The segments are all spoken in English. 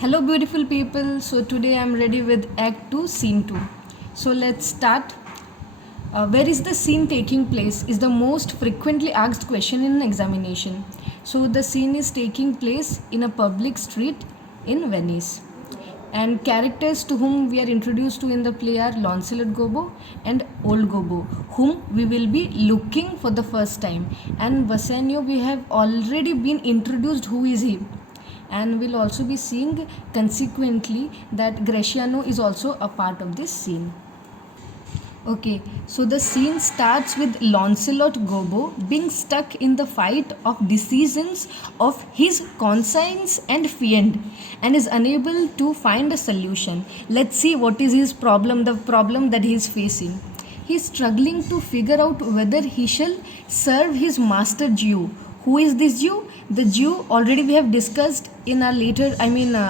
Hello, beautiful people. So, today I'm ready with Act 2, Scene 2. So, let's start. Where is the scene taking place? Is the most frequently asked question in an examination. So, the scene is taking place in a public street in Venice. And characters to whom we are introduced to in the play are Lancelot Gobbo and Old Gobbo, whom we will be looking for the first time. And Bassanio, we have already been introduced. Who is he? And we'll also be seeing consequently that Greciano is also a part of this scene. Okay, so the scene starts with Lancelot Gobbo being stuck in the fight of decisions of his conscience and fiend and is unable to find a solution. Let's see what is his problem, the problem that he is facing. He is struggling to figure out whether he shall serve his master Jew. Who is this Jew? The Jew already we have discussed in our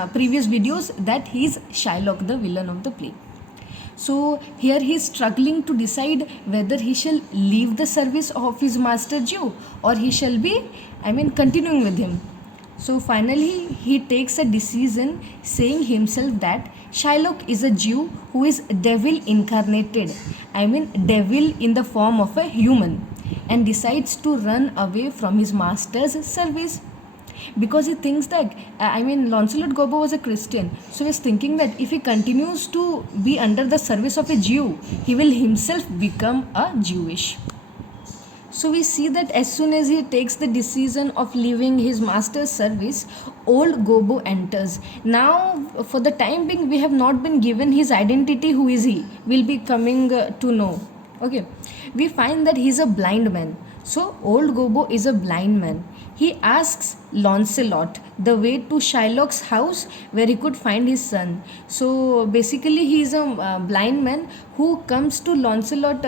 previous videos that he is Shylock, the villain of the play. So here he is struggling to decide whether he shall leave the service of his master Jew or he shall be continuing with him. So finally he takes a decision saying himself that Shylock is a Jew who is devil incarnated, devil in the form of a human, and decides to run away from his master's service because he thinks that Lancelot Gobbo was a Christian, so he's thinking that if he continues to be under the service of a Jew, he will himself become a Jewish. So we see that as soon as he takes the decision of leaving his master's service, old Gobbo enters. Now, for the time being, we have not been given his identity. Who is he? We'll be coming to know. Okay, we find that he's a blind man. So, old Gobbo is a blind man. He asks Lancelot the way to Shylock's house where he could find his son. So basically, he is a blind man who comes to Lancelot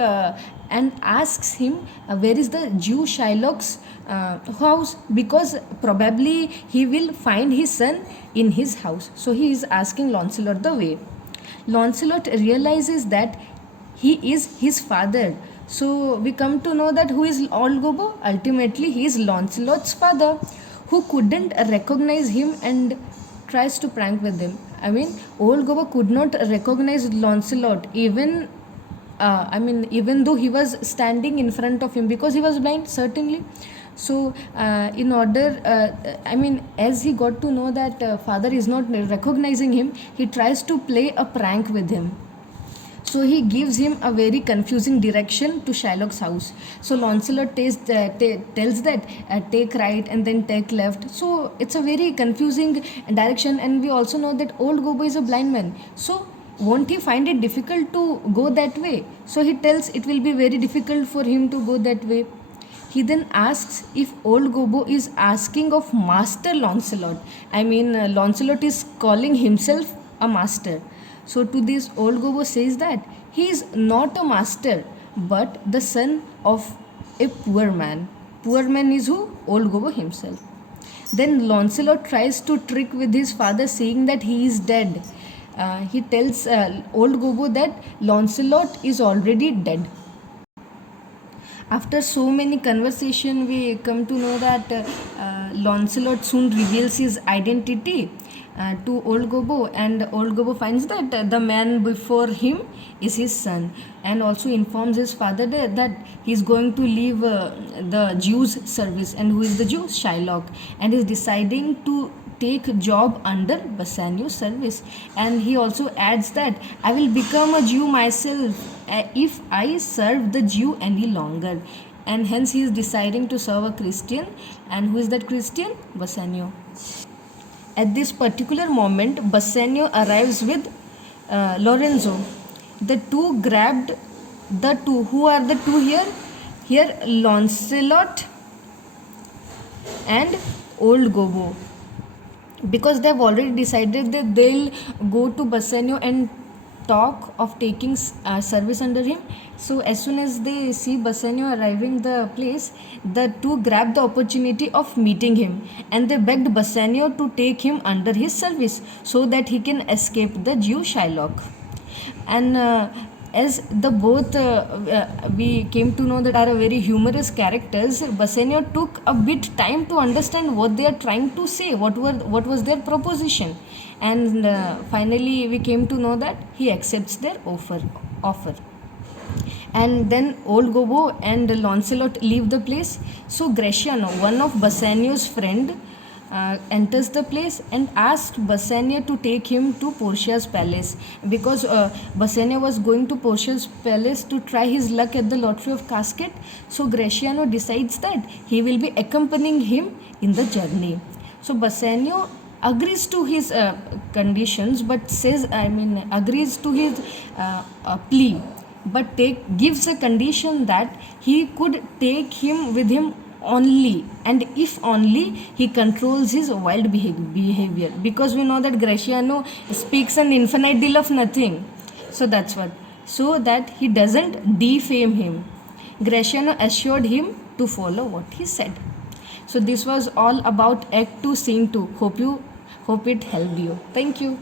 and asks him where is the Jew Shylock's house, because probably he will find his son in his house. So he is asking Lancelot the way. Lancelot realizes that he is his father. So we come to know that who is Old Gobbo? Ultimately, he is Lancelot's father, who couldn't recognize him and tries to prank with him. Old Gobbo could not recognize Lancelot even though he was standing in front of him because he was blind, certainly. So as he got to know that father is not recognizing him, he tries to play a prank with him. So he gives him a very confusing direction to Shylock's house. So Lancelot tells that take right and then take left. So it's a very confusing direction, and we also know that old Gobbo is a blind man. So won't he find it difficult to go that way? So he tells it will be very difficult for him to go that way. He then asks if old Gobbo is asking of Master Lancelot. Lancelot is calling himself a master. So to this, old Gobbo says that he is not a master but the son of a poor man. Poor man is who? Old Gobbo himself. Then Lancelot tries to trick with his father, saying that he is dead. He tells old Gobbo that Lancelot is already dead. After so many conversation, we come to know that Lancelot soon reveals his identity to old Gobbo, and old Gobbo finds that the man before him is his son, and also informs his father that he is going to leave the Jews service. And who is the Jew? Shylock, and is deciding to take job under Bassanio's service. And he also adds that I will become a Jew myself if I serve the Jew any longer, and hence he is deciding to serve a Christian. And who is that Christian? Bassanio. At this particular moment, Bassanio arrives with Lorenzo. The two grabbed the two. Who are the two here? Here Lancelot and old Gobbo, because they have already decided that they'll go to Bassanio and talk of taking service under him. So as soon as they see Bassanio arriving the place, the two grab the opportunity of meeting him, and they begged Bassanio to take him under his service so that he can escape the Jew Shylock. And as the both we came to know that are a very humorous characters, Bassanio took a bit time to understand what they are trying to say, what was their proposition, and finally we came to know that he accepts their offer. And then old Gobbo and Lancelot leave the place. So Gratiano, one of Bassanio's friend, enters the place and asked Bassanio to take him to Portia's palace, because Bassanio was going to Portia's palace to try his luck at the lottery of casket. So Gratiano decides that he will be accompanying him in the journey. So Bassanio agrees to his conditions, but agrees to his plea, but gives a condition that he could take him with him only, and if only he controls his wild behavior, because we know that Gratiano speaks an infinite deal of nothing. So that's what, so that he doesn't defame him. Gratiano assured him to follow what he said. So this was all about Act 2 Scene 2. Hope it helped you. Thank you.